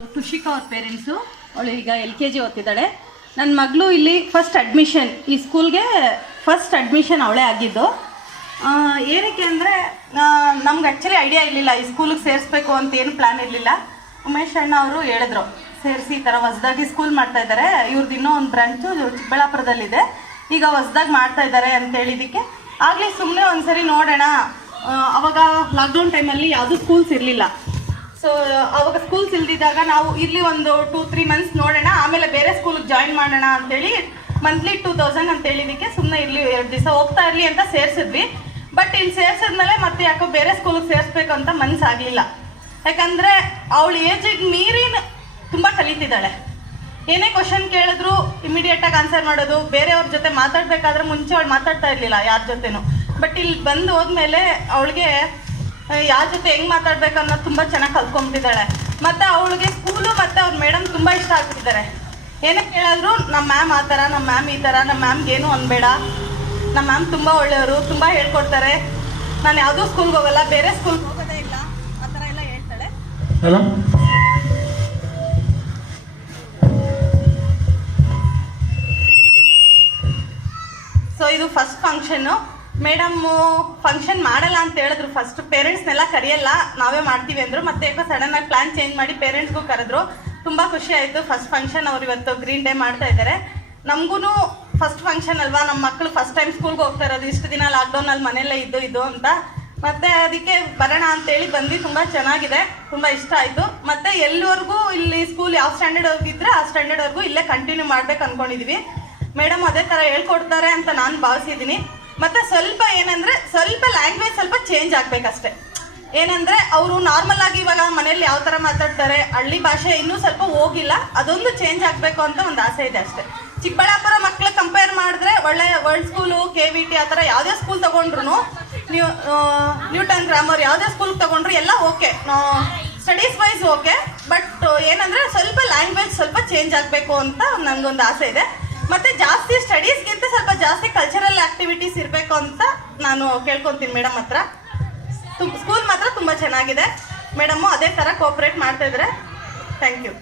ಖುಷಿಕಾ ಅವ್ರ ಪೇರೆಂಟ್ಸು. ಅವಳು ಈಗ LKG ಓದ್ತಿದ್ದಾಳೆ. ನನ್ನ ಮಗಳು ಇಲ್ಲಿ ಫಸ್ಟ್ ಅಡ್ಮಿಷನ್, ಈ ಸ್ಕೂಲ್ಗೆ ಫಸ್ಟ್ ಅಡ್ಮಿಷನ್ ಅವಳೇ ಆಗಿದ್ದು. ಏನಕ್ಕೆ ಅಂದರೆ ನಮ್ಗೆ ಆ್ಯಕ್ಚುಲಿ ಐಡಿಯಾ ಇರಲಿಲ್ಲ ಈ ಸ್ಕೂಲಿಗೆ ಸೇರಿಸ್ಬೇಕು ಅಂತ ಏನು ಪ್ಲ್ಯಾನ್ ಇರಲಿಲ್ಲ. ಉಮೇಶ್ ಅಣ್ಣ ಅವರು ಹೇಳಿದ್ರು ಸೇರಿಸಿ ಈ ಥರ ಹೊಸದಾಗಿ ಸ್ಕೂಲ್ ಮಾಡ್ತಾಯಿದ್ದಾರೆ, ಇವ್ರದ್ದು ಇನ್ನೂ ಒಂದು ಬ್ರಾಂಚು ಚಿಕ್ಕಬಳ್ಳಾಪುರದಲ್ಲಿದೆ, ಈಗ ಹೊಸದಾಗಿ ಮಾಡ್ತಾಯಿದ್ದಾರೆ ಅಂತ ಹೇಳಿದ್ದಕ್ಕೆ ಆಗಲಿ ಸುಮ್ಮನೆ ಒಂದು ಸರಿ ನೋಡೋಣ. ಆವಾಗ ಲಾಕ್ಡೌನ್ ಟೈಮಲ್ಲಿ ಯಾವುದೂ ಸ್ಕೂಲ್ಸ್ ಇರಲಿಲ್ಲ. ಸೊ ಅವಾಗ ಸ್ಕೂಲ್ಸ್ ಇಲ್ದಿದ್ದಾಗ ನಾವು ಇಲ್ಲಿ ಒಂದು 2-3 ಮಂತ್ಸ್ ನೋಡೋಣ, ಆಮೇಲೆ ಬೇರೆ ಸ್ಕೂಲಿಗೆ ಜಾಯಿನ್ ಮಾಡೋಣ ಅಂತೇಳಿ ಮಂತ್ಲಿ 2000 ಅಂತ ಹೇಳಿದ್ದಕ್ಕೆ ಸುಮ್ಮನೆ ಇಲ್ಲಿ 2 ದಿವಸ ಹೋಗ್ತಾ ಇರಲಿ ಅಂತ ಸೇರಿಸಿದ್ವಿ. ಬಟ್ ಇಲ್ಲಿ ಸೇರಿಸಿದ್ಮೇಲೆ ಮತ್ತೆ ಯಾಕೋ ಬೇರೆ ಸ್ಕೂಲಿಗೆ ಸೇರಿಸ್ಬೇಕು ಅಂತ ಮನಸ್ಸಾಗಲಿಲ್ಲ. ಯಾಕಂದರೆ ಅವಳ ಏಜಿಗೆ ಮೀರಿ ತುಂಬ ಕಲಿತಿದ್ದಾಳೆ. ಏನೇ ಕ್ವಶನ್ ಕೇಳಿದ್ರು ಇಮಿಡಿಯೇಟಾಗಿ ಆನ್ಸರ್ ಮಾಡೋದು, ಬೇರೆಯವ್ರ ಜೊತೆ ಮಾತಾಡಬೇಕಾದ್ರೆ ಮುಂಚೆ ಅವಳು ಮಾತಾಡ್ತಾ ಇರಲಿಲ್ಲ ಯಾರ ಜೊತೆನೂ. ಬಟ್ ಇಲ್ಲಿ ಬಂದು ಹೋದ್ಮೇಲೆ ಅವಳಿಗೆ ಯಾರ ಜೊತೆ ಹೆಂಗೆ ಮಾತಾಡ್ಬೇಕು ಅನ್ನೋದು ತುಂಬ ಚೆನ್ನಾಗಿ ಕಲ್ತ್ಕೊಂಡ್ಬಿಟ್ಟಿದ್ದಾಳೆ. ಮತ್ತು ಅವಳಿಗೆ ಸ್ಕೂಲು ಮತ್ತು ಅವ್ರ ಮೇಡಮ್ ತುಂಬ ಇಷ್ಟ ಆಗ್ತಿದ್ದಾರೆ. ಏನೇ ಕೇಳಿದ್ರು ನಮ್ಮ ಮ್ಯಾಮ್ ಆ ಥರ, ನಮ್ಮ ಮ್ಯಾಮ್ ಈ ಥರ, ನಮ್ಮ ಮ್ಯಾಮ್ಗೆ ಏನೂ ಅನ್ಬೇಡ, ನಮ್ಮ ಮ್ಯಾಮ್ ತುಂಬ ಒಳ್ಳೆಯವರು, ತುಂಬ ಹೇಳ್ಕೊಡ್ತಾರೆ, ನಾನು ಯಾವುದೂ ಸ್ಕೂಲ್ಗೆ ಹೋಗಲ್ಲ, ಬೇರೆ ಸ್ಕೂಲ್ಗೆ ಹೋಗೋದೇ ಇಲ್ಲ, ಆ ಥರ ಎಲ್ಲ ಹೇಳ್ತಾಳೆ. ಸೊ ಇದು ಫಸ್ಟ್ ಫಂಕ್ಷನ್ನು. ಮೇಡಮ್ಮು ಫಂಕ್ಷನ್ ಮಾಡಲ್ಲ ಅಂತ ಹೇಳಿದ್ರು, ಫಸ್ಟ್ ಪೇರೆಂಟ್ಸ್ನೆಲ್ಲ ಕರೆಯಲ್ಲ, ನಾವೇ ಮಾಡ್ತೀವಿ ಅಂದರು. ಮತ್ತೆ ಯಾಕೋ ಸಡನ್ನಾಗಿ ಪ್ಲ್ಯಾನ್ ಚೇಂಜ್ ಮಾಡಿ ಪೇರೆಂಟ್ಸ್ಗೂ ಕರೆದ್ರು. ತುಂಬ ಖುಷಿ ಆಯಿತು. ಫಸ್ಟ್ ಫಂಕ್ಷನ್ ಅವ್ರು ಇವತ್ತು ಗ್ರೀನ್ ಡೇ ಮಾಡ್ತಾ ಇದ್ದಾರೆ. ನಮಗೂ ಫಸ್ಟ್ ಫಂಕ್ಷನ್ ಅಲ್ವಾ, ನಮ್ಮ ಮಕ್ಕಳು ಫಸ್ಟ್ ಟೈಮ್ ಸ್ಕೂಲ್ಗೆ ಹೋಗ್ತಾ ಇರೋದು, ಇಷ್ಟು ದಿನ ಲಾಕ್ಡೌನಲ್ಲಿ ಮನೆಯಲ್ಲೇ ಇದು ಅಂತ, ಮತ್ತು ಅದಕ್ಕೆ ಬರೋಣ ಅಂತೇಳಿ ಬಂದು ತುಂಬ ಚೆನ್ನಾಗಿದೆ, ತುಂಬ ಇಷ್ಟ ಆಯಿತು. ಮತ್ತು ಎಲ್ಲಿವರೆಗೂ ಇಲ್ಲಿ ಸ್ಕೂಲ್ ಯಾವ ಸ್ಟ್ಯಾಂಡರ್ಡ್ ಇದ್ದರೆ ಆ ಸ್ಟ್ಯಾಂಡರ್ಡ್ವರೆಗೂ ಇಲ್ಲೇ ಕಂಟಿನ್ಯೂ ಮಾಡ್ಬೇಕು ಅಂದ್ಕೊಂಡಿದ್ದೀವಿ. ಮೇಡಮ್ ಅದೇ ಥರ ಹೇಳ್ಕೊಡ್ತಾರೆ ಅಂತ ನಾನು ಭಾವಿಸಿದ್ದೀನಿ. ಮತ್ತು ಸ್ವಲ್ಪ ಏನಂದರೆ ಸ್ವಲ್ಪ ಲ್ಯಾಂಗ್ವೇಜ್ ಸ್ವಲ್ಪ ಚೇಂಜ್ ಆಗಬೇಕಷ್ಟೆ. ಏನಂದರೆ ಅವರು ನಾರ್ಮಲ್ ಆಗಿ ಇವಾಗ ಮನೇಲಿ ಯಾವ ಥರ ಮಾತಾಡ್ತಾರೆ, ಹಳ್ಳಿ ಭಾಷೆ ಇನ್ನೂ ಸ್ವಲ್ಪ ಹೋಗಿಲ್ಲ, ಅದೊಂದು ಚೇಂಜ್ ಆಗಬೇಕು ಅಂತ ಒಂದು ಆಸೆ ಇದೆ ಅಷ್ಟೇ. ಚಿಕ್ಕಬಳ್ಳಾಪುರ ಮಕ್ಕಳು ಕಂಪೇರ್ ಮಾಡಿದ್ರೆ ಒಳ್ಳೆ ವರ್ಲ್ಡ್ ಸ್ಕೂಲು, KVT ಆ ಥರ ಯಾವುದೇ ಸ್ಕೂಲ್ ತೊಗೊಂಡ್ರು, ನ್ಯೂಟನ್ ಗ್ರಾಮರ್ ಯಾವುದೇ ಸ್ಕೂಲ್ ತೊಗೊಂಡ್ರು ಎಲ್ಲ okay, studies wise okay. But ಏನಂದರೆ ಸ್ವಲ್ಪ ಲ್ಯಾಂಗ್ವೇಜ್ ಸ್ವಲ್ಪ ಚೇಂಜ್ ಆಗಬೇಕು ಅಂತ ನನಗೊಂದು ಆಸೆ ಇದೆ. ಮತ್ತು ಜಾಸ್ತಿ ಸ್ಟಡೀಸ್ಗಿಂತ ಸ್ವಲ್ಪ ಜಾಸ್ತಿ ಕಲ್ಚರಲ್ ಆ್ಯಕ್ಟಿವಿಟೀಸ್ ಇರಬೇಕು ಅಂತ ನಾನು ಕೇಳ್ಕೊತೀನಿ ಮೇಡಮ್ ಹತ್ರ. ಸ್ಕೂಲ್ ಮಾತ್ರ ತುಂಬ ಚೆನ್ನಾಗಿದೆ. ಮೇಡಮ್ಮು ಅದೇ ಥರ ಕೋಆಪ್ರೇಟ್ ಮಾಡ್ತಾಯಿದ್ದಾರೆ. Thank you.